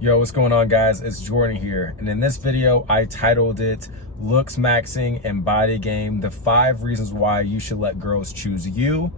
Yo, what's going on, guys? It's Jordan here, and in this video I titled it LooksMaxxing and Bodygame, the 5 reasons why you should let girls choose you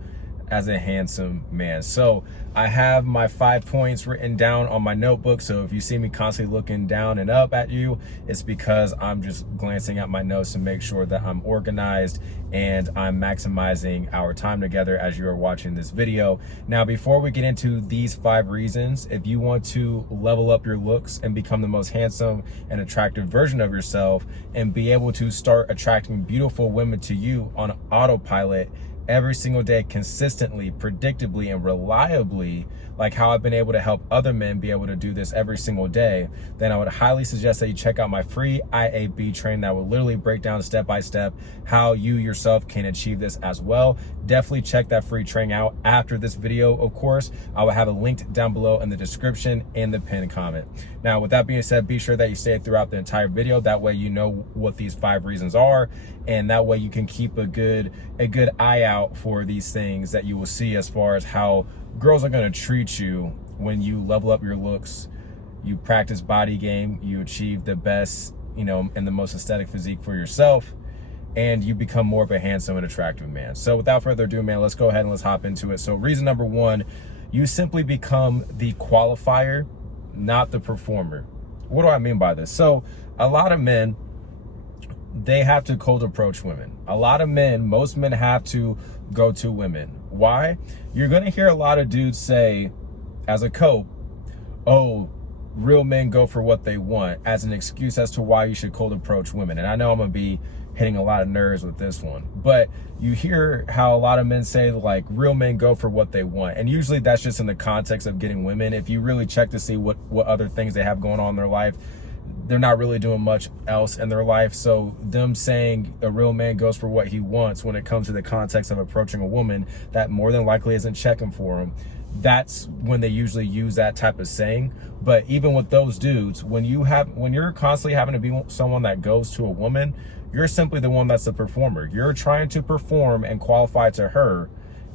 as a handsome man. So I have my 5 points written down on my notebook, so if you see me constantly looking down and up at you, it's because I'm just glancing at my notes to make sure that I'm organized and I'm maximizing our time together as you are watching this video. Now, before we get into these 5 reasons, if you want to level up your looks and become the most handsome and attractive version of yourself and be able to start attracting beautiful women to you on autopilot every single day, consistently, predictably, and reliably, like how I've been able to help other men be able to do this every single day, then I would highly suggest that you check out my free IAB training that will literally break down step by step how you yourself can achieve this as well. Definitely check that free training out after this video. Of course, I will have it linked down below in the description and the pinned comment. Now, with that being said, be sure that you stay throughout the entire video. That way you know what these 5 reasons are, and that way you can keep a good eye out for these things that you will see as far as how girls are going to treat you when you level up your looks, you practice body game, you achieve the best, and the most aesthetic physique for yourself, and you become more of a handsome and attractive man. So without further ado, man, let's go ahead and let's hop into it. So reason number 1, you simply become the qualifier, not the performer. What do I mean by this? So a lot of men, they have to cold approach women. A lot of men, most men have to go to women. Why? You're going to hear a lot of dudes say as a cope, oh, real men go for what they want, as an excuse as to why you should cold approach women. And I know I'm going to be hitting a lot of nerves with this one, but you hear how a lot of men say, like, real men go for what they want. And usually that's just in the context of getting women. If you really check to see what other things they have going on in their life, they're not really doing much else in their life. So them saying a real man goes for what he wants when it comes to the context of approaching a woman that more than likely isn't checking for him, that's when they usually use that type of saying. But even with those dudes, when you're constantly having to be someone that goes to a woman, you're simply the one that's the performer. You're trying to perform and qualify to her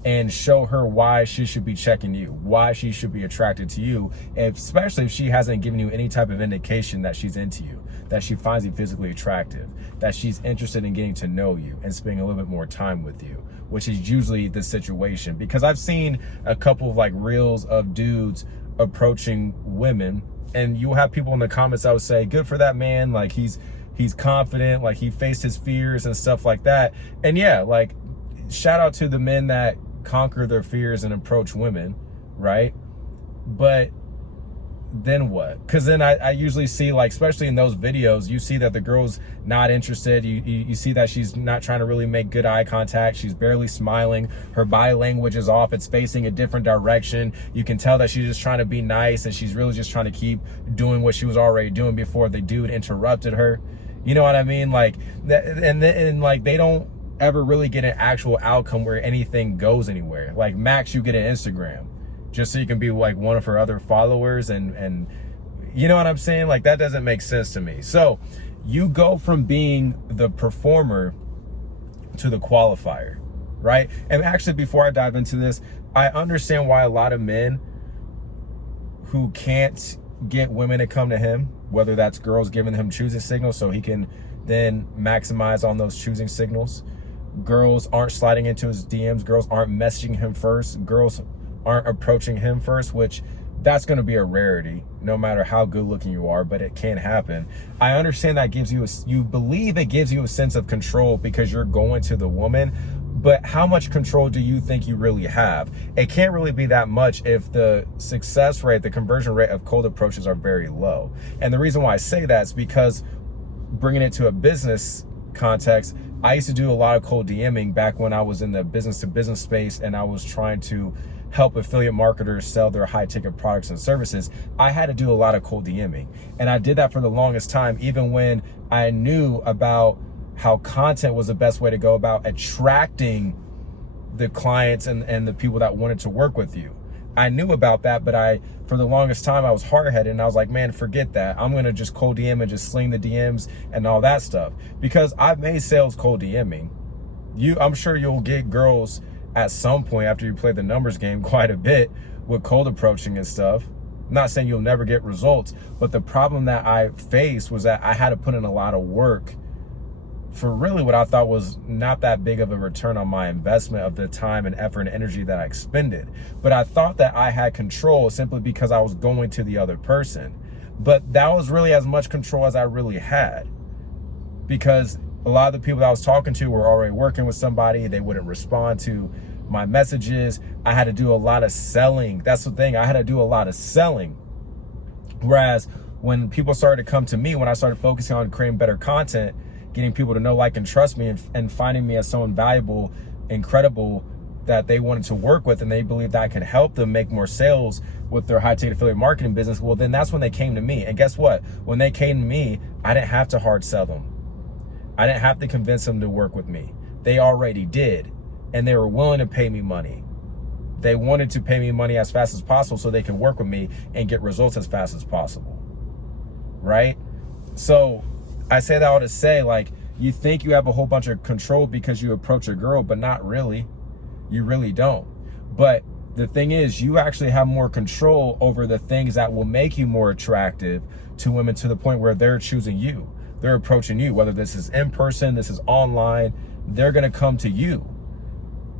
and show her why she should be checking you, why she should be attracted to you, especially if she hasn't given you any type of indication that she's into you, that she finds you physically attractive, that she's interested in getting to know you and spending a little bit more time with you, which is usually the situation. Because I've seen a couple of like reels of dudes approaching women, and you'll have people in the comments that would say, good for that man, like he's confident, like he faced his fears and stuff like that. And yeah, like, shout out to the men that conquer their fears and approach women, right? But then what? Because then I usually see, like, especially in those videos, you see that the girl's not interested. You see that she's not trying to really make good eye contact. She's barely smiling. Her body language is off. It's facing a different direction. You can tell that she's just trying to be nice, and she's really just trying to keep doing what she was already doing before the dude interrupted her. You know what I mean? Like that, and like they don't ever really get an actual outcome where anything goes anywhere. Like max, you get an Instagram just so you can be like one of her other followers, and you know what I'm saying? Like that doesn't make sense to me. So you go from being the performer to the qualifier, right? And actually, before I dive into this, I understand why a lot of men who can't get women to come to him, whether that's girls giving him choosing signals so he can then maximize on those choosing signals, girls aren't sliding into his DMs, girls aren't messaging him first, girls aren't approaching him first, which that's going to be a rarity no matter how good looking you are, but it can happen. I understand that gives you you believe it gives you a sense of control because you're going to the woman, but how much control do you think you really have? It can't really be that much if the success rate, the conversion rate of cold approaches are very low. And the reason why I say that is because, bringing it to a business context, I used to do a lot of cold DMing back when I was in the business to business space and I was trying to help affiliate marketers sell their high ticket products and services. I had to do a lot of cold DMing, and I did that for the longest time, even when I knew about how content was the best way to go about attracting the clients and the people that wanted to work with you. I knew about that, but for the longest time, I was hard-headed, and I was like, man, forget that. I'm gonna just cold DM and just sling the DMs and all that stuff, because I've made sales cold DMing. I'm sure you'll get girls at some point after you play the numbers game quite a bit with cold approaching and stuff. I'm not saying you'll never get results, but the problem that I faced was that I had to put in a lot of work for really what I thought was not that big of a return on my investment of the time and effort and energy that I expended. But I thought that I had control simply because I was going to the other person. But that was really as much control as I really had, because a lot of the people that I was talking to were already working with somebody. They wouldn't respond to my messages. I had to do a lot of selling. That's the thing. I had to do a lot of selling. Whereas when people started to come to me, when I started focusing on creating better content, getting people to know, like, and trust me, and finding me as someone valuable, incredible, that they wanted to work with, and they believed that I could help them make more sales with their high-ticket affiliate marketing business, well, then that's when they came to me. And guess what? When they came to me, I didn't have to hard sell them. I didn't have to convince them to work with me. They already did, and they were willing to pay me money. They wanted to pay me money as fast as possible so they could work with me and get results as fast as possible, right? So I say that all to say, like, you think you have a whole bunch of control because you approach a girl, but not really. You really don't. But the thing is, you actually have more control over the things that will make you more attractive to women, to the point where they're choosing you. They're approaching you, whether this is in person, this is online, they're gonna come to you.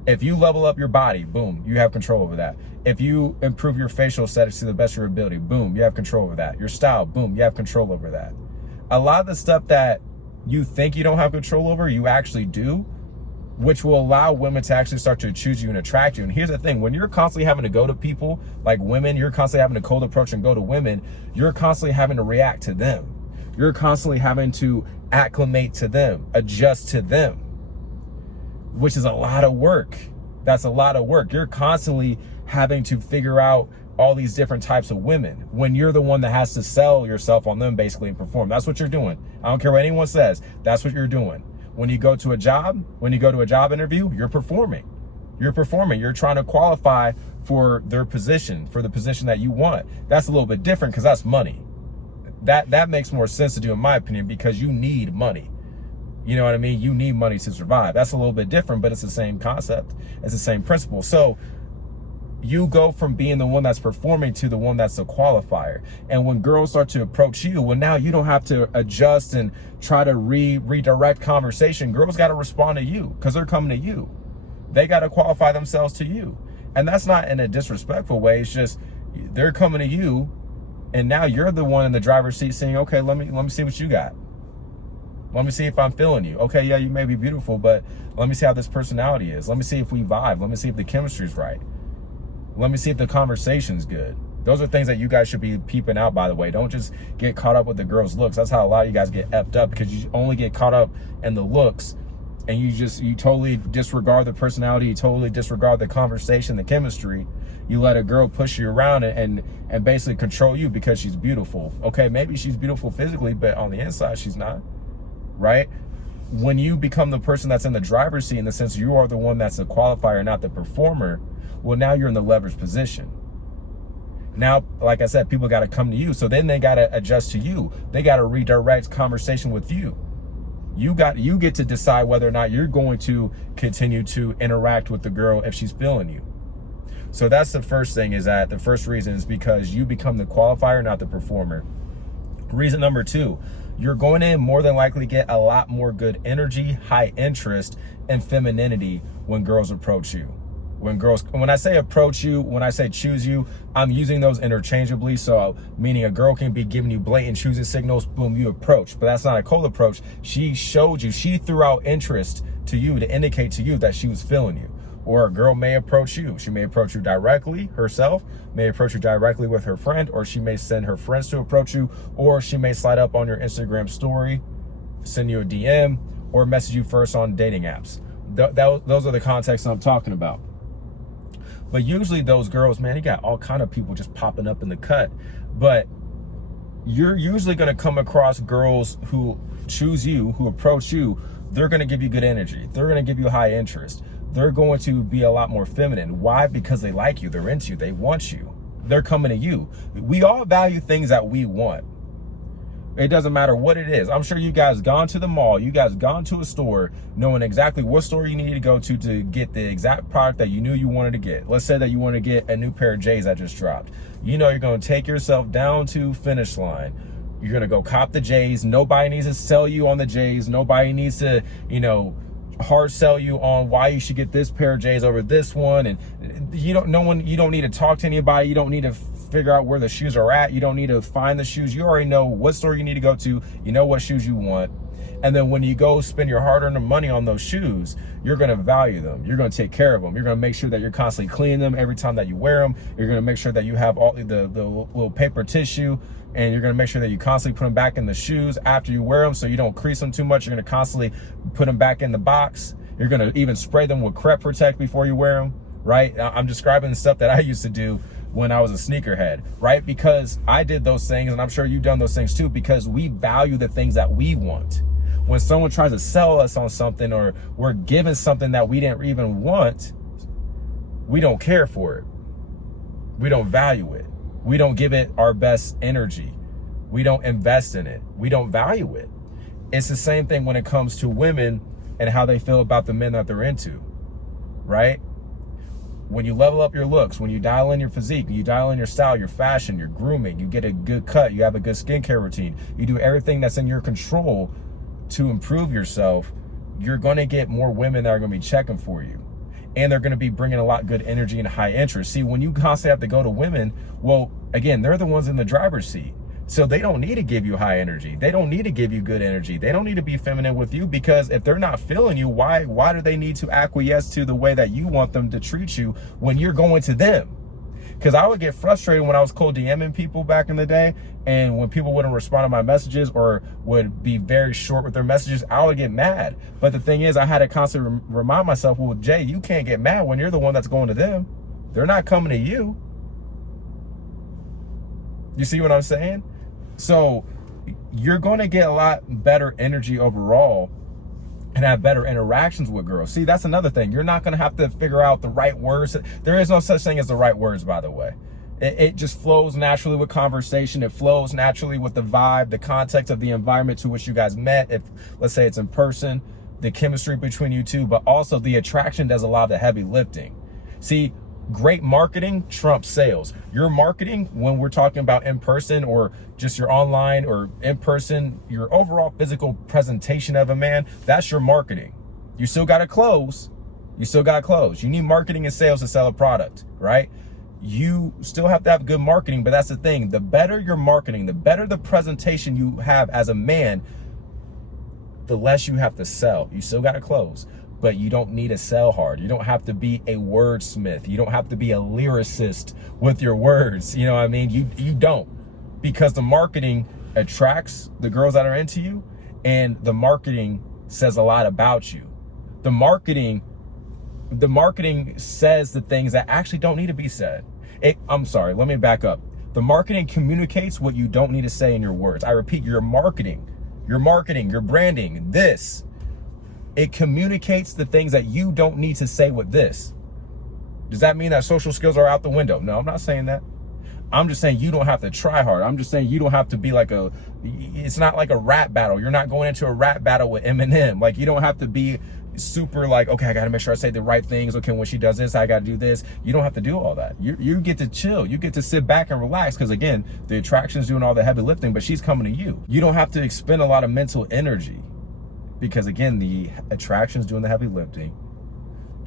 If you level up your body, boom, you have control over that. If you improve your facial aesthetics to the best of your ability, boom, you have control over that. Your style, boom, you have control over that. A lot of the stuff that you think you don't have control over, you actually do, which will allow women to actually start to choose you and attract you. And here's the thing, when you're constantly having to go to people, like women, you're constantly having to cold approach and go to women, you're constantly having to react to them. You're constantly having to acclimate to them, adjust to them, which is a lot of work. That's a lot of work. You're constantly having to figure out all these different types of women when you're the one that has to sell yourself on them, basically, and perform. That's what you're doing. I don't care what anyone says. That's what you're doing. When you go to a job, when you go to a job interview, you're performing. You're performing. You're trying to qualify for their position, for the position that you want. That's a little bit different because that's money. That makes more sense to do, in my opinion, because you need money. You know what I mean? You need money to survive. That's a little bit different, but it's the same concept. It's the same principle. So you go from being the one that's performing to the one that's a qualifier. And when girls start to approach you, well, now you don't have to adjust and try to redirect conversation. Girls got to respond to you because they're coming to you. They got to qualify themselves to you. And that's not in a disrespectful way. It's just they're coming to you, and now you're the one in the driver's seat saying, okay, let me see what you got. Let me see if I'm feeling you. Okay, yeah, you may be beautiful, but let me see how this personality is. Let me see if we vibe. Let me see if the chemistry's right. Let me see if the conversation's good. Those are things that you guys should be peeping out, by the way. Don't just get caught up with the girl's looks. That's how a lot of you guys get effed up, because you only get caught up in the looks, and you totally disregard the personality. You totally disregard the conversation, the chemistry. You let a girl push you around and basically control you because she's beautiful. Okay, maybe she's beautiful physically, but on the inside, she's not, right? When you become the person that's in the driver's seat, in the sense you are the one that's the qualifier, not the performer, well, now you're in the leverage position. Now, like I said, people got to come to you. So then they got to adjust to you. They got to redirect conversation with you. You get to decide whether or not you're going to continue to interact with the girl if she's feeling you. So that's the first thing, is that the first reason is because you become the qualifier, not the performer. Reason number two, you're going to more than likely get a lot more good energy, high interest, and femininity when girls approach you. When I say approach you, when I say choose you, I'm using those interchangeably. So meaning a girl can be giving you blatant choosing signals, boom, you approach. But that's not a cold approach. She showed you, she threw out interest to you to indicate to you that she was feeling you. Or a girl may approach you. She may approach you directly herself, may approach you directly with her friend, or she may send her friends to approach you, or she may slide up on your Instagram story, send you a DM, or message you first on dating apps. Those are the contexts I'm talking about. But usually those girls, man, you got all kind of people just popping up in the cut. But you're usually going to come across girls who choose you, who approach you. They're going to give you good energy. They're going to give you high interest. They're going to be a lot more feminine. Why? Because they like you. They're into you. They want you. They're coming to you. We all value things that we want. It doesn't matter what it is. I'm sure you guys gone to the mall, you guys gone to a store, knowing exactly what store you need to go to get the exact product that you knew you wanted to get. Let's say that you want to get a new pair of J's that just dropped. You know you're going to take yourself down to finish line. You're going to go cop the J's. Nobody needs to sell you on the J's. Nobody needs to, you know, hard sell you on why you should get this pair of J's over this one. And you don't need to talk to anybody. You don't need to figure out where the shoes are at. You don't need to find the shoes. You already know what store you need to go to. You know what shoes you want. And then when you go spend your hard-earned money on those shoes, you're going to value them. You're going to take care of them. You're going to make sure that you're constantly cleaning them every time that you wear them. You're going to make sure that you have all the little paper tissue, and you're going to make sure that you constantly put them back in the shoes after you wear them so you don't crease them too much. You're going to constantly put them back in the box. You're going to even spray them with Crep Protect before you wear them, right? I'm describing the stuff that I used to do when I was a sneakerhead, right? Because I did those things, and I'm sure you've done those things too, because we value the things that we want. When someone tries to sell us on something, or we're given something that we didn't even want, we don't care for it. We don't value it. We don't give it our best energy. We don't invest in it. We don't value it. It's the same thing when it comes to women and how they feel about the men that they're into, right? When you level up your looks, when you dial in your physique, you dial in your style, your fashion, your grooming, you get a good cut, you have a good skincare routine, you do everything that's in your control to improve yourself, you're going to get more women that are going to be checking for you. And they're going to be bringing a lot good energy and high interest. See, when you constantly have to go to women, well, again, they're the ones in the driver's seat. So they don't need to give you high energy. They don't need to give you good energy. They don't need to be feminine with you, because if they're not feeling you, why do they need to acquiesce to the way that you want them to treat you when you're going to them? Because I would get frustrated when I was cold DMing people back in the day, and when people wouldn't respond to my messages or would be very short with their messages, I would get mad. But the thing is, I had to constantly remind myself, well, Jay, you can't get mad when you're the one that's going to them. They're not coming to you. You see what I'm saying? So you're going to get a lot better energy overall and have better interactions with girls. See, that's another thing. You're not going to have to figure out the right words. There is no such thing as the right words, by the way. It just flows naturally with conversation. It flows naturally with the vibe, the context of the environment to which you guys met. If, let's say, it's in person, the chemistry between you two, but also the attraction does a lot of the heavy lifting. See, great marketing trumps sales. Your marketing, when we're talking about in person or just your online or in person, your overall physical presentation of a man, that's your marketing. You still got to close. You still got to close. You need marketing and sales to sell a product, right? You still have to have good marketing, but that's the thing. The better your marketing, the better the presentation you have as a man, the less you have to sell. You still got to close, but you don't need to sell hard. You don't have to be a wordsmith. You don't have to be a lyricist with your words. You know what I mean? You don't, because the marketing attracts the girls that are into you, and the marketing says a lot about you. The marketing says the things that actually don't need to be said. I'm sorry, let me back up. The marketing communicates what you don't need to say in your words. I repeat, your marketing, your branding, it communicates the things that you don't need to say with this. Does that mean that social skills are out the window? No, I'm not saying that. I'm just saying you don't have to try hard. I'm just saying you don't have to be like it's not like a rap battle. You're not going into a rap battle with Eminem. Like, you don't have to be super like, okay, I got to make sure I say the right things. Okay, when she does this, I got to do this. You don't have to do all that. You get to chill. You get to sit back and relax, because again, the attraction's doing all the heavy lifting, but she's coming to you. You don't have to expend a lot of mental energy, because again, the attraction's doing the heavy lifting.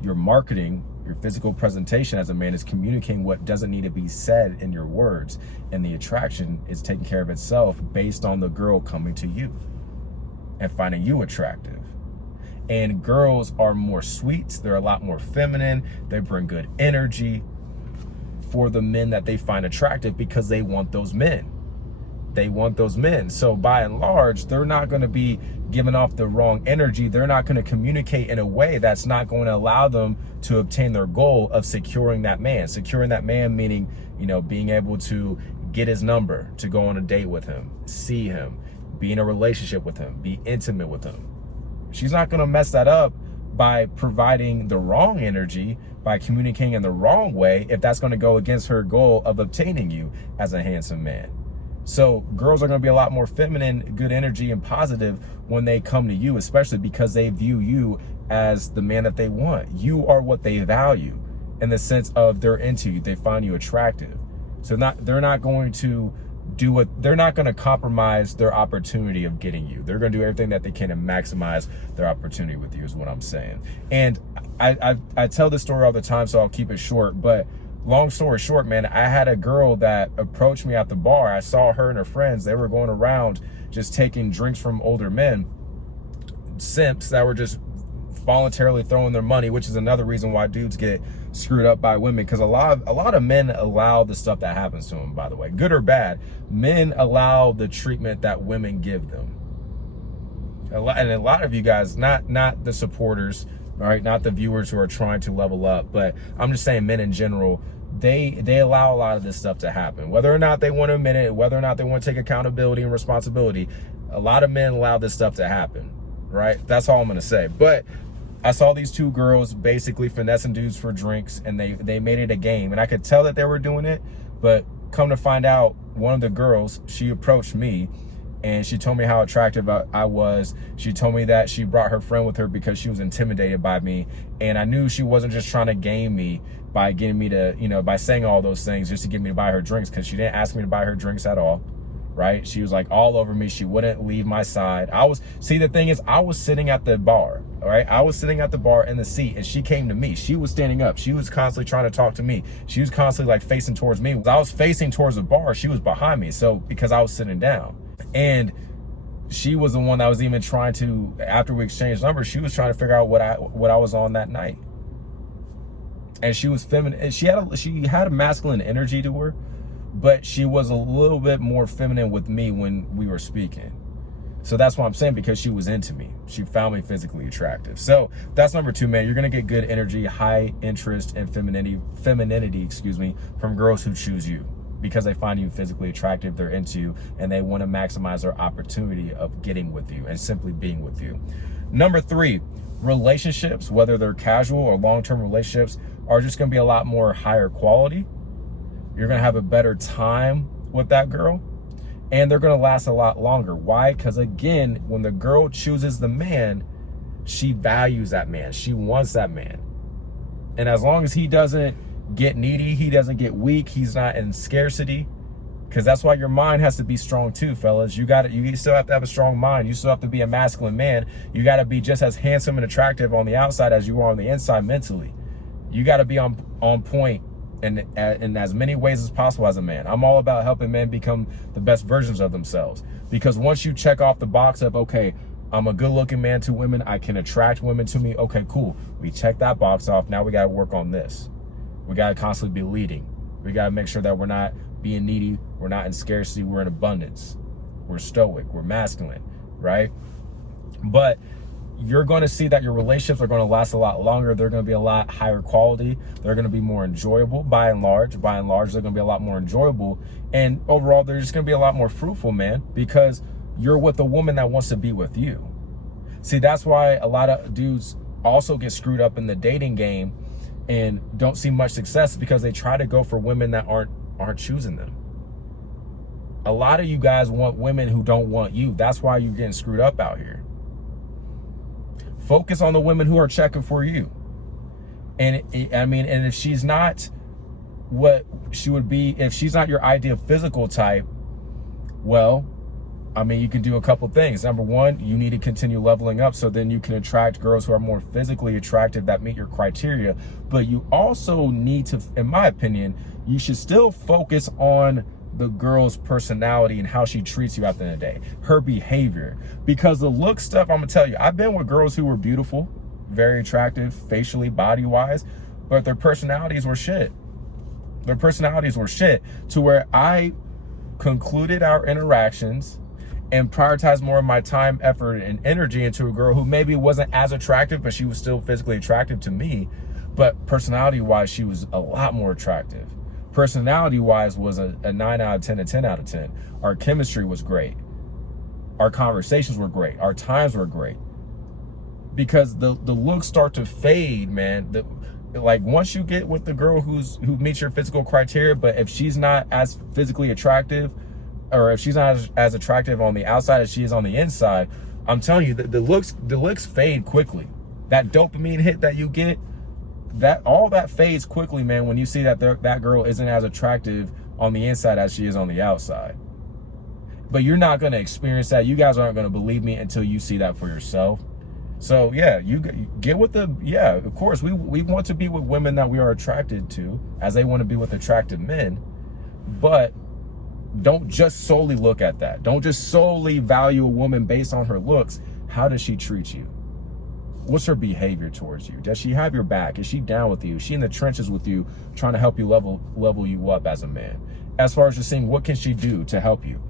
Your marketing, your physical presentation as a man is communicating what doesn't need to be said in your words, and the attraction is taking care of itself based on the girl coming to you and finding you attractive. And girls are more sweet. They're a lot more feminine. They bring good energy for the men that they find attractive, because they want those men. They want those men. So by and large, they're not going to be giving off the wrong energy. They're not going to communicate in a way that's not going to allow them to obtain their goal of securing that man. Securing that man meaning, being able to get his number, to go on a date with him, see him, be in a relationship with him, be intimate with him. She's not going to mess that up by providing the wrong energy, by communicating in the wrong way, if that's going to go against her goal of obtaining you as a handsome man. So girls are going to be a lot more feminine, good energy, and positive when they come to you, especially because they view you as the man that they want. You are what they value in the sense of they're into you. They find you attractive. So they're not going to they're not going to compromise their opportunity of getting you. They're going to do everything that they can to maximize their opportunity with you is what I'm saying. And I tell this story all the time, so I'll keep it short, but long story short, man, I had a girl that approached me at the bar. I saw her and her friends. They were going around just taking drinks from older men, simps that were just voluntarily throwing their money, which is another reason why dudes get screwed up by women, because a lot of men allow the stuff that happens to them, by the way, good or bad. Men allow the treatment that women give them. And a lot of you guys, not the supporters, all right, not the viewers who are trying to level up, but I'm just saying men in general, they allow a lot of this stuff to happen. Whether or not they want to admit it, whether or not they want to take accountability and responsibility, a lot of men allow this stuff to happen, right? That's all I'm going to say. But I saw these two girls basically finessing dudes for drinks, and they made it a game. And I could tell that they were doing it, but come to find out, one of the girls, she approached me, and she told me how attractive I was. She told me that she brought her friend with her because she was intimidated by me. And I knew she wasn't just trying to game me by getting me to, by saying all those things just to get me to buy her drinks, because she didn't ask me to buy her drinks at all, right? She was like all over me. She wouldn't leave my side. The thing is, I was sitting at the bar, all right? I was sitting at the bar in the seat, and she came to me. She was standing up. She was constantly trying to talk to me. She was constantly like facing towards me. I was facing towards the bar. She was behind me. So because I was sitting down. And she was the one that was even trying to, after we exchanged numbers, she was trying to figure out what I was on that night. And she was feminine. She had a masculine energy to her, but she was a little bit more feminine with me when we were speaking. So that's what I'm saying, because she was into me. She found me physically attractive. So that's number two, man. You're going to get good energy, high interest, and femininity, from girls who choose you, because they find you physically attractive, they're into you, and they want to maximize their opportunity of getting with you and simply being with you. Number three, relationships, whether they're casual or long-term relationships, are just going to be a lot more higher quality. You're going to have a better time with that girl, and they're going to last a lot longer. Why? Because again, when the girl chooses the man, she values that man. She wants that man. And as long as he doesn't get needy, he doesn't get weak, he's not in scarcity, because that's why your mind has to be strong too, fellas. You still have to have a strong mind. You still have to be a masculine man. You got to be just as handsome and attractive on the outside as you are on the inside mentally. You got to be on point in as many ways as possible as a man. I'm all about helping men become the best versions of themselves, because once you check off the box of, okay, I'm a good looking man to women, I can attract women to me, okay, cool, we check that box off. Now we got to work on this. We got to constantly be leading. We got to make sure that we're not being needy. We're not in scarcity. We're in abundance. We're stoic. We're masculine, right? But you're going to see that your relationships are going to last a lot longer. They're going to be a lot higher quality. They're going to be more enjoyable by and large. By and large, they're going to be a lot more enjoyable. And overall, they're just going to be a lot more fruitful, man, because you're with a woman that wants to be with you. See, that's why a lot of dudes also get screwed up in the dating game and don't see much success, because they try to go for women that aren't choosing them. A lot of you guys want women who don't want you. That's why you're getting screwed up out here. Focus on the women who are checking for you. And if she's not what she would be, if she's not your ideal physical type, well, you can do a couple things. Number one, you need to continue leveling up, so then you can attract girls who are more physically attractive that meet your criteria. But you also need to, in my opinion, you should still focus on the girl's personality and how she treats you at the end of the day, her behavior. Because the look stuff, I'm gonna tell you, I've been with girls who were beautiful, very attractive, facially, body-wise, but their personalities were shit. Their personalities were shit, to where I concluded our interactions and prioritize more of my time, effort, and energy into a girl who maybe wasn't as attractive, but she was still physically attractive to me. But personality-wise, she was a lot more attractive. Personality-wise was a 9 out of 10, a 10 out of 10. Our chemistry was great. Our conversations were great. Our times were great. Because the looks start to fade, man. Like once you get with the girl who meets your physical criteria, but if she's not as physically attractive, or if she's not as attractive on the outside as she is on the inside, I'm telling you, the looks fade quickly. That dopamine hit that you get, all that fades quickly, man, when you see that that girl isn't as attractive on the inside as she is on the outside. But you're not going to experience that. You guys aren't going to believe me until you see that for yourself. So yeah, you get with yeah, of course, we want to be with women that we are attracted to, as they want to be with attractive men. But don't just solely look at that. Don't just solely value a woman based on her looks. How does she treat you? What's her behavior towards you? Does she have your back? Is she down with you? Is she in the trenches with you, trying to help you level you up as a man? As far as just saying, what can she do to help you?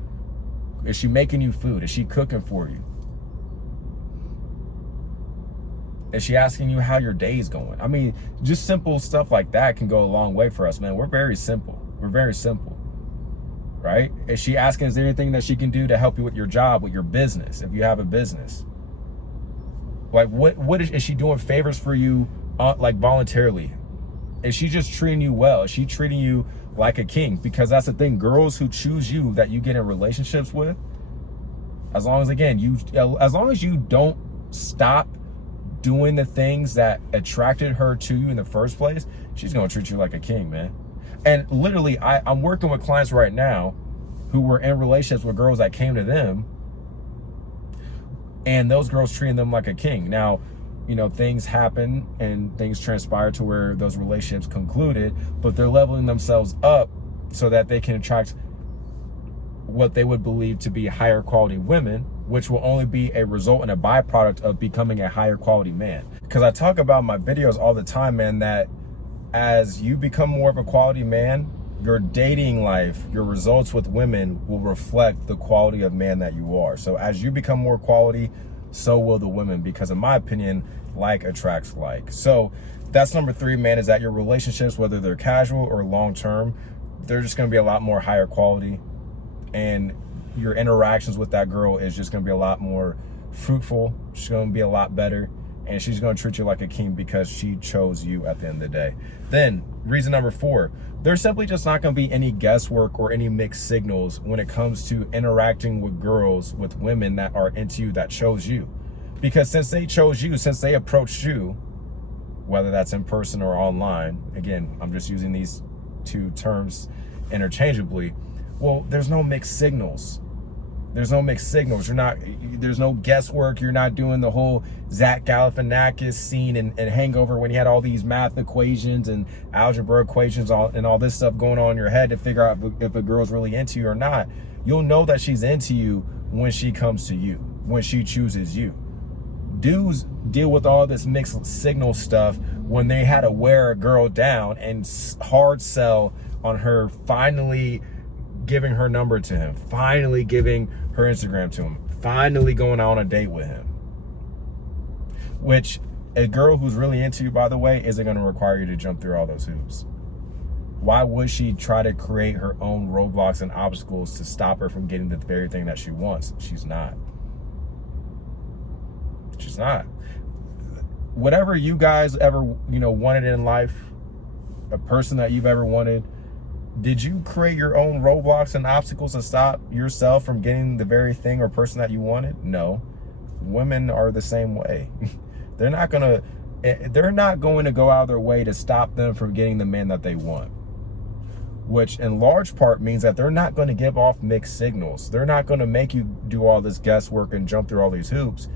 Is she making you food? Is she cooking for you? Is she asking you how your day's going? I mean, just simple stuff like that can go a long way for us, man. We're very simple. We're very simple, right? Is she asking, is there anything that she can do to help you with your job, with your business, if you have a business? Like, what is she doing favors for you, like voluntarily? Is she just treating you well? Is she treating you like a king? Because that's the thing, girls who choose you, that you get in relationships with, as long as, again, as long as you don't stop doing the things that attracted her to you in the first place, she's gonna treat you like a king, man. And literally, I'm working with clients right now who were in relationships with girls that came to them, and those girls treating them like a king. Now, you know, things happen and things transpire to where those relationships concluded, but they're leveling themselves up so that they can attract what they would believe to be higher quality women, which will only be a result and a byproduct of becoming a higher quality man. Because I talk about in my videos all the time, man, that as you become more of a quality man, your dating life, your results with women will reflect the quality of man that you are. So as you become more quality, so will the women, because in my opinion, like attracts like. So that's number 3, man, is that your relationships, whether they're casual or long-term, they're just gonna be a lot more higher quality, and your interactions with that girl is just gonna be a lot more fruitful. She's gonna be a lot better, and she's gonna treat you like a king because she chose you at the end of the day. Then reason number 4, there's simply just not gonna be any guesswork or any mixed signals when it comes to interacting with girls, with women that are into you, that chose you. Because since they chose you, since they approached you, whether that's in person or online, again, I'm just using these 2 terms interchangeably, well, there's no mixed signals. There's no mixed signals. There's no guesswork. You're not doing the whole Zach Galifianakis scene and Hangover, when he had all these math equations and algebra equations and all this stuff going on in your head to figure out if a girl's really into you or not. You'll know that she's into you when she comes to you, when she chooses you. Dudes deal with all this mixed signal stuff when they had to wear a girl down and hard sell on her finally giving her number to him, finally giving her Instagram to him, finally going out on a date with him. Which, a girl who's really into you, by the way, isn't going to require you to jump through all those hoops. Why would she try to create her own roadblocks and obstacles to stop her from getting the very thing that she wants? She's not. She's not. Whatever you guys ever, wanted in life, a person that you've ever wanted, did you create your own roadblocks and obstacles to stop yourself from getting the very thing or person that you wanted? No. Women are the same way. They're not going to go out of their way to stop them from getting the man that they want. Which in large part means that they're not going to give off mixed signals. They're not going to make you do all this guesswork and jump through all these hoops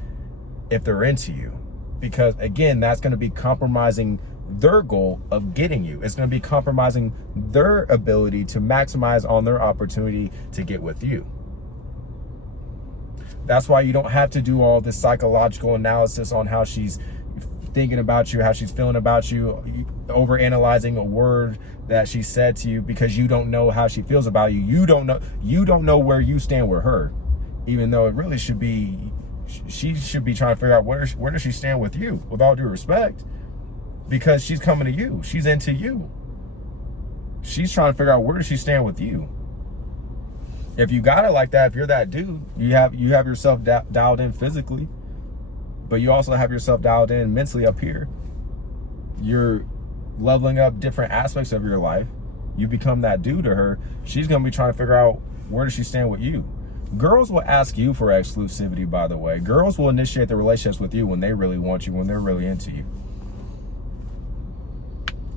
if they're into you. Because again, that's going to be compromising their goal of getting you. It's going to be compromising their ability to maximize on their opportunity to get with you. That's why you don't have to do all this psychological analysis on how she's thinking about you, how she's feeling about you, overanalyzing a word that she said to you, because you don't know how she feels about you. You don't know where you stand with her, even though it really should be, she should be trying to figure out where does she stand with you, with all due respect. Because she's coming to you. She's into you. She's trying to figure out where does she stand with you. If you got it like that, if you're that dude, you have yourself dialed in physically, but you also have yourself dialed in mentally up here. You're leveling up different aspects of your life. You become that dude to her. She's going to be trying to figure out Where does she stand with you? Girls will ask you for exclusivity, by the way. Girls will initiate the relationships with you when they really want you, when they're really into you.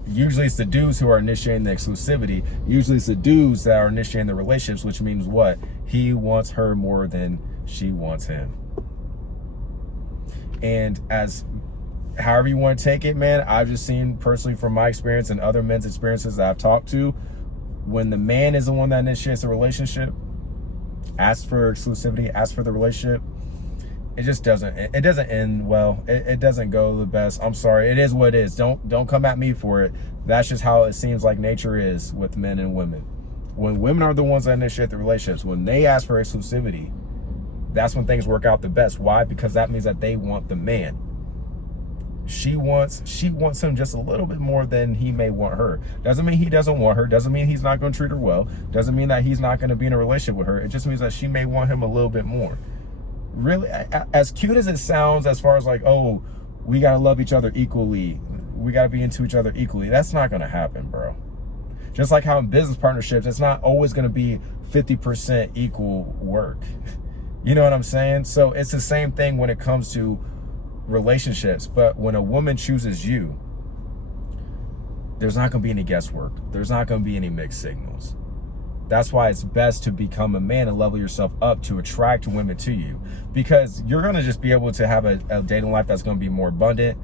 Usually it's the dudes who are initiating the exclusivity. Usually it's the dudes that are initiating the relationships, which means what? He wants her more than she wants him. And as however you want to take it, man, I've just seen personally from my experience and other men's experiences that I've talked to, when the man is the one that initiates the relationship, asks for exclusivity, asks for the relationship, it just doesn't end well. It doesn't go the best. I'm sorry. It is what it is. Don't come at me for it. That's just how it seems like nature is with men and women. When women are the ones that initiate the relationships, when they ask for exclusivity, that's when things work out the best. Why? Because that means that they want the man. She wants him just a little bit more than he may want her. Doesn't mean he doesn't want her. Doesn't mean he's not going to treat her well. Doesn't mean that he's not going to be in a relationship with her. It just means that she may want him a little bit more. Really, as cute as it sounds, as far as like, oh, we got to love each other equally, we got to be into each other equally, that's not going to happen, bro. Just like how in business partnerships, it's not always going to be 50% equal work. You know what I'm saying? So it's the same thing when it comes to relationships. But when a woman chooses you, there's not going to be any guesswork. There's not going to be any mixed signals. That's why it's best to become a man and level yourself up to attract women to you, because you're going to just be able to have a dating life that's going to be more abundant.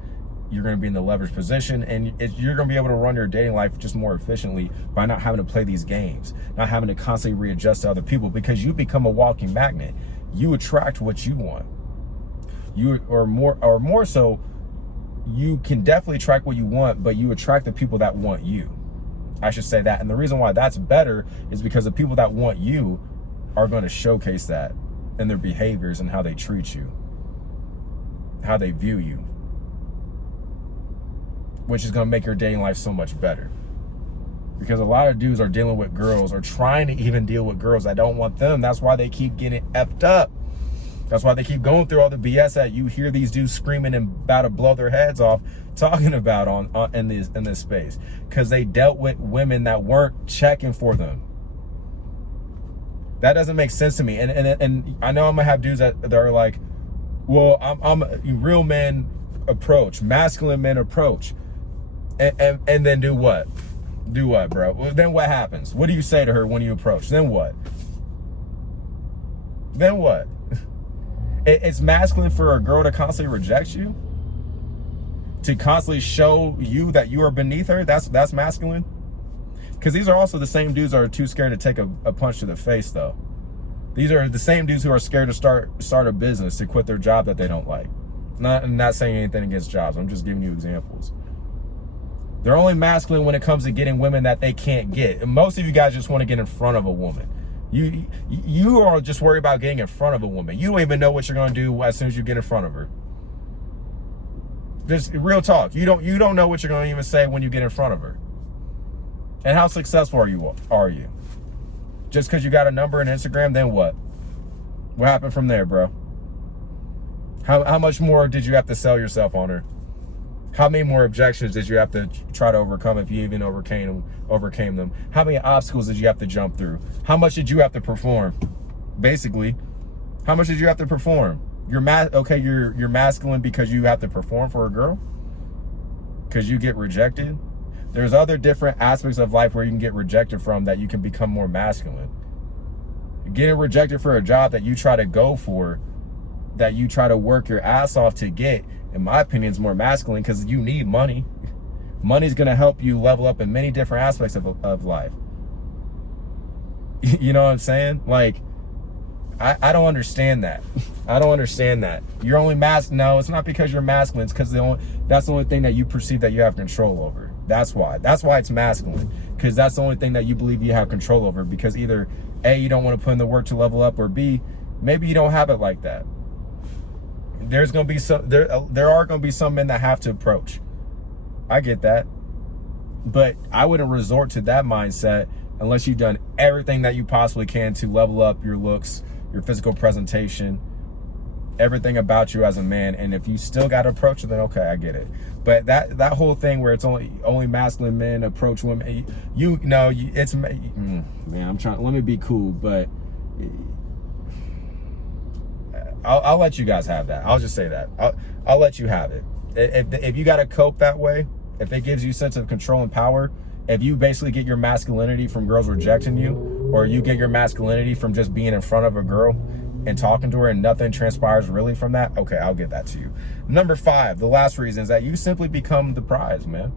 You're going to be in the leverage position, and you're going to be able to run your dating life just more efficiently by not having to play these games, not having to constantly readjust to other people, because you become a walking magnet. You attract what you want. Or more so, you can definitely attract what you want, but you attract the people that want you. I should say that. And the reason why that's better is because the people that want you are going to showcase that in their behaviors and how they treat you, how they view you, which is going to make your dating life so much better. Because a lot of dudes are dealing with girls, or trying to even deal with girls that don't want them. That's why they keep getting effed up. That's why they keep going through all the BS that you hear these dudes screaming and about to blow their heads off talking about in this space, because they dealt with women that weren't checking for them. That doesn't make sense to me. And I know I'm gonna have dudes that are like, well, I'm a real men approach, masculine men approach, and then do what? Do what, bro? Well, then what happens? What do you say to her when you approach? Then what? Then what? It's masculine for a girl to constantly reject you, to constantly show you that you are beneath her. That's masculine. Because these are also the same dudes that are too scared to take a punch to the face, though. These are the same dudes who are scared to start a business, to quit their job that they don't like. I'm not saying anything against jobs. I'm just giving you examples. They're only masculine when it comes to getting women that they can't get. And most of you guys just want to get in front of a woman. You are just worried about getting in front of a woman. You don't even know what you're going to do as soon as you get in front of her. Just real talk. You don't know what you're going to even say when you get in front of her. And how successful are you? Just because you got a number in Instagram, then what? What happened from there, bro? How much more did you have to sell yourself on her? How many more objections did you have to try to overcome, if you even overcame them? How many obstacles did you have to jump through? How much did you have to perform? Basically, how much did you have to perform? You're masculine because you have to perform for a girl? Because you get rejected? There's other different aspects of life where you can get rejected from that you can become more masculine. Getting rejected for a job that you try to go for, that you try to work your ass off to get, in my opinion, is more masculine, because you need money. Money's going to help you level up in many different aspects of life. You know what I'm saying? Like, I don't understand that. I don't understand that. You're only masculine. No, it's not because you're masculine. It's because that's the only thing that you perceive that you have control over. That's why. That's why it's masculine, because that's the only thing that you believe you have control over, because either A, you don't want to put in the work to level up, or B, maybe you don't have it like that. There's going to be there are going to be some men that have to approach. I get that. But I wouldn't resort to that mindset unless you've done everything that you possibly can to level up your looks, your physical presentation, everything about you as a man, and if you still got to approach it, then okay, I get it. But that whole thing where it's only masculine men approach women, it's man, I'm trying, let me be cool, but I'll let you guys have that. I'll just say that. I'll let you have it. If you got to cope that way, if it gives you a sense of control and power, if you basically get your masculinity from girls rejecting you, or you get your masculinity from just being in front of a girl and talking to her and nothing transpires really from that, okay, I'll get that to you. Number 5, the last reason, is that you simply become the prize, man.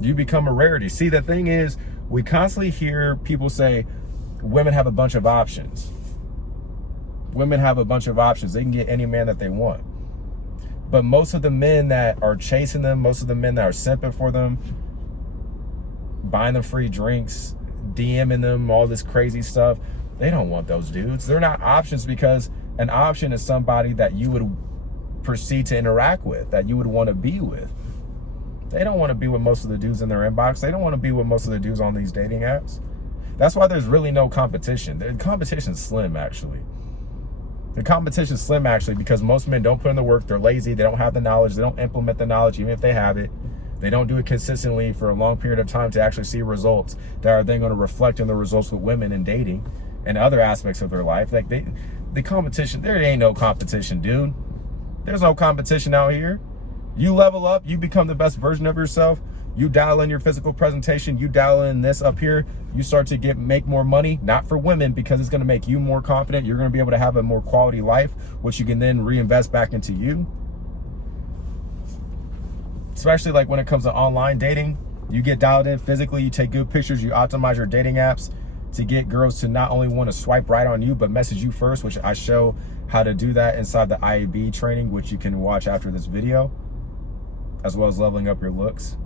You become a rarity. See, the thing is, we constantly hear people say women have a bunch of options. Women have a bunch of options. They can get any man that they want. But most of the men that are chasing them, most of the men that are simping for them, buying them free drinks, DMing them, all this crazy stuff, they don't want those dudes. They're not options, because an option is somebody that you would proceed to interact with, that you would want to be with. They don't want to be with most of the dudes in their inbox. They don't want to be with most of the dudes on these dating apps. That's why there's really no competition. The competition's slim, actually. The competition's slim, actually, because most men don't put in the work. They're lazy. They don't have the knowledge. They don't implement the knowledge, even if they have it. They don't do it consistently for a long period of time to actually see results that are then going to reflect in the results with women in dating and other aspects of their life. Like the competition, there ain't no competition, dude. There's no competition out here. You level up, you become the best version of yourself. You dial in your physical presentation, you dial in this up here, you start to make more money, not for women, because it's going to make you more confident. You're going to be able to have a more quality life, which you can then reinvest back into you. Especially like when it comes to online dating, you get dialed in physically, you take good pictures, you optimize your dating apps to get girls to not only want to swipe right on you, but message you first, which I show how to do that inside the IAB training, which you can watch after this video, as well as leveling up your looks.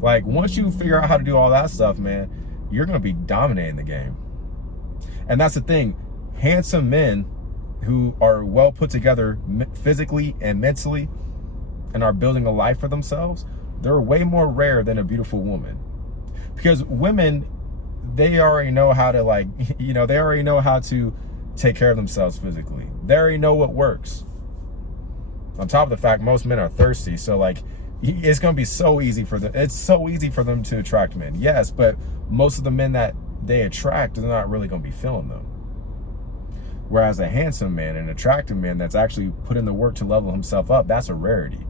Like, once you figure out how to do all that stuff, man, you're going to be dominating the game. And that's the thing. Handsome men who are well put together physically and mentally and are building a life for themselves, they're way more rare than a beautiful woman. Because women, they already know how to, like, they already know how to take care of themselves physically. They already know what works. On top of the fact, most men are thirsty. So, like, it's going to be so easy for them. It's so easy for them to attract men. Yes, but most of the men that they attract, they're not really going to be feeling them. Whereas a handsome man, an attractive man that's actually put in the work to level himself up, that's a rarity.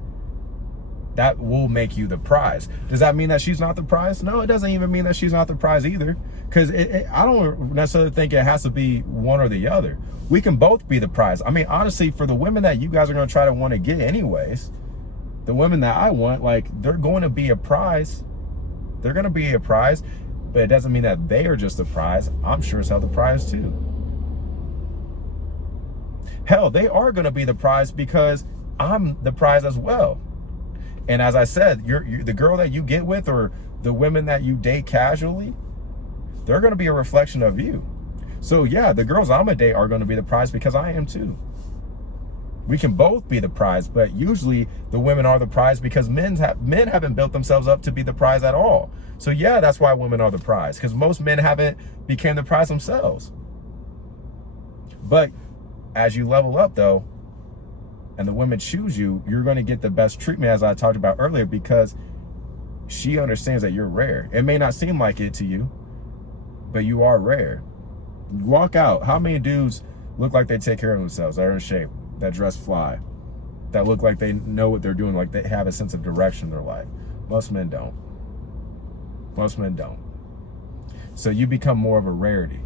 That will make you the prize. Does that mean that she's not the prize? No, it doesn't even mean that she's not the prize either. Because I don't necessarily think it has to be one or the other. We can both be the prize. I mean, honestly, for the women that you guys are going to try to want to get anyways, the women that I want, like, they're going to be a prize. They're going to be a prize, but it doesn't mean that they are just the prize. I'm sure as hell the prize too. Hell, they are going to be the prize because I'm the prize as well. And as I said, the girl that you get with, or the women that you date casually, they're going to be a reflection of you. So yeah, the girls I'm going to date are going to be the prize because I am too. We can both be the prize, but usually the women are the prize because men haven't built themselves up to be the prize at all. So yeah, that's why women are the prize, because most men haven't became the prize themselves. But as you level up though, and the women choose you, you're going to get the best treatment, as I talked about earlier, because she understands that you're rare. It may not seem like it to you, but you are rare. You walk out, how many dudes look like they take care of themselves, that are in shape, that dress fly, that look like they know what they're doing, like they have a sense of direction in their life? Most men don't. Most men don't. So you become more of a rarity,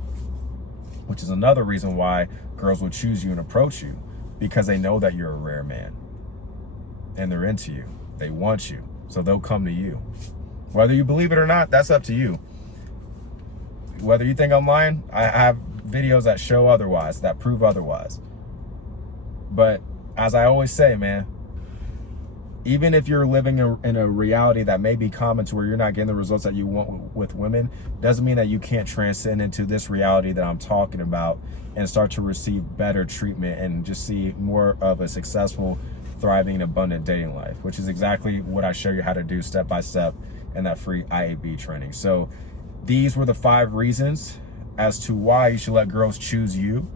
which is another reason why girls will choose you and approach you, because they know that you're a rare man and they're into you. They want you, so they'll come to you. Whether you believe it or not, that's up to you. Whether you think I'm lying, I have videos that show otherwise, that prove otherwise. But as I always say, man, even if you're living in a reality that may be common to where you're not getting the results that you want with women, doesn't mean that you can't transcend into this reality that I'm talking about and start to receive better treatment and just see more of a successful, thriving, abundant dating life, which is exactly what I show you how to do step by step in that free IAB training. So these were the 5 reasons as to why you should let girls choose you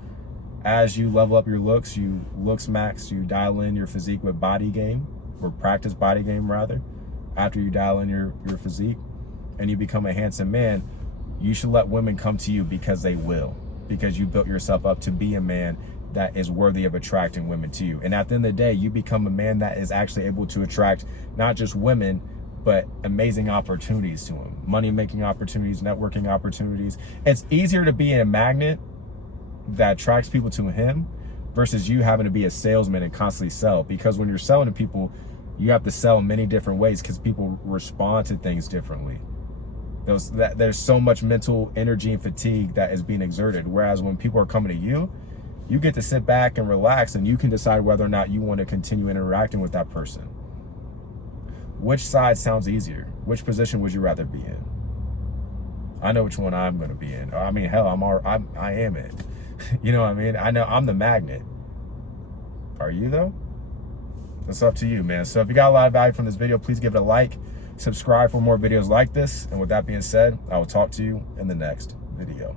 as you level up your looks, you looks max, you dial in your physique with body game, or practice body game rather, after you dial in your physique and you become a handsome man, you should let women come to you because they will, because you built yourself up to be a man that is worthy of attracting women to you. And at the end of the day, you become a man that is actually able to attract not just women, but amazing opportunities to him. Money-making opportunities, networking opportunities. It's easier to be a magnet that attracts people to him versus you having to be a salesman and constantly sell. Because when you're selling to people, you have to sell in many different ways because people respond to things differently. There's so much mental energy and fatigue that is being exerted. Whereas when people are coming to you, you get to sit back and relax and you can decide whether or not you want to continue interacting with that person. Which side sounds easier? Which position would you rather be in? I know which one I'm going to be in. I mean, hell, I am it. You know what I mean? I know I'm the magnet. Are you though? It's up to you, man. So if you got a lot of value from this video, please give it a like, subscribe for more videos like this. And with that being said, I will talk to you in the next video.